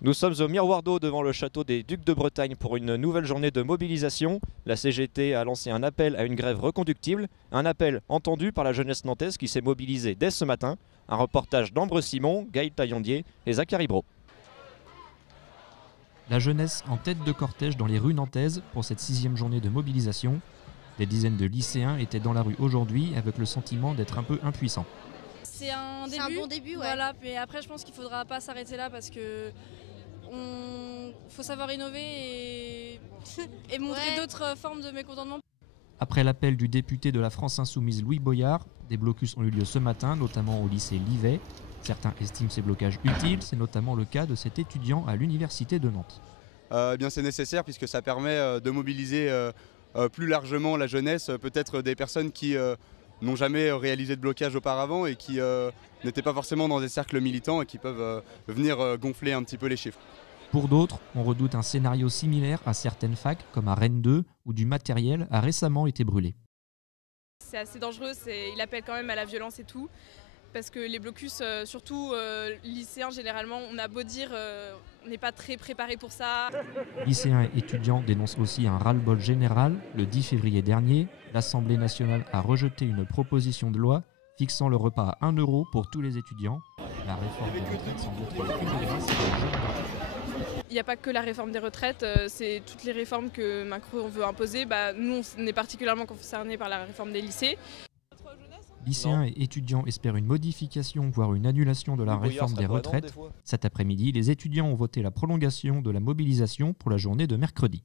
Nous sommes au Miroir d'eau devant le château des Ducs de Bretagne pour une nouvelle journée de mobilisation. La CGT a lancé un appel à une grève reconductible, un appel entendu par la jeunesse nantaise qui s'est mobilisée dès ce matin. Un reportage d'Ambre Simon, Gaël Taillandier et Zachary Bro. La jeunesse en tête de cortège dans les rues nantaises pour cette 6e journée de mobilisation. Des dizaines de lycéens étaient dans la rue aujourd'hui avec le sentiment d'être un peu impuissants. C'est un bon début, ouais. Voilà, mais après je pense qu'il ne faudra pas s'arrêter là parce que faut savoir innover et montrer d'autres formes de mécontentement. Après l'appel du député de la France Insoumise Louis Boyard, des blocus ont eu lieu ce matin, notamment au lycée Livet. Certains estiment ces blocages utiles, c'est notamment le cas de cet étudiant à l'université de Nantes. Bien c'est nécessaire puisque ça permet de mobiliser plus largement la jeunesse, peut-être des personnes qui n'ont jamais réalisé de blocage auparavant et qui n'étaient pas forcément dans des cercles militants et qui peuvent venir gonfler un petit peu les chiffres. Pour d'autres, on redoute un scénario similaire à certaines facs, comme à Rennes 2, où du matériel a récemment été brûlé. C'est assez dangereux, il appelle quand même à la violence et tout, parce que les blocus, surtout lycéens généralement, on a beau dire, on n'est pas très préparé pour ça. Lycéens et étudiants dénoncent aussi un ras-le-bol général. Le 10 février dernier, l'Assemblée nationale a rejeté une proposition de loi fixant le repas à 1 € pour tous les étudiants. La réforme des retraites semble être une de grâce pour les jeunes. Il n'y a pas que la réforme des retraites, c'est toutes les réformes que Macron veut imposer. Nous, on est particulièrement concernés par la réforme des lycées. Lycéens et étudiants espèrent une modification, voire une annulation de la réforme des retraites. Cet après-midi, les étudiants ont voté la prolongation de la mobilisation pour la journée de mercredi.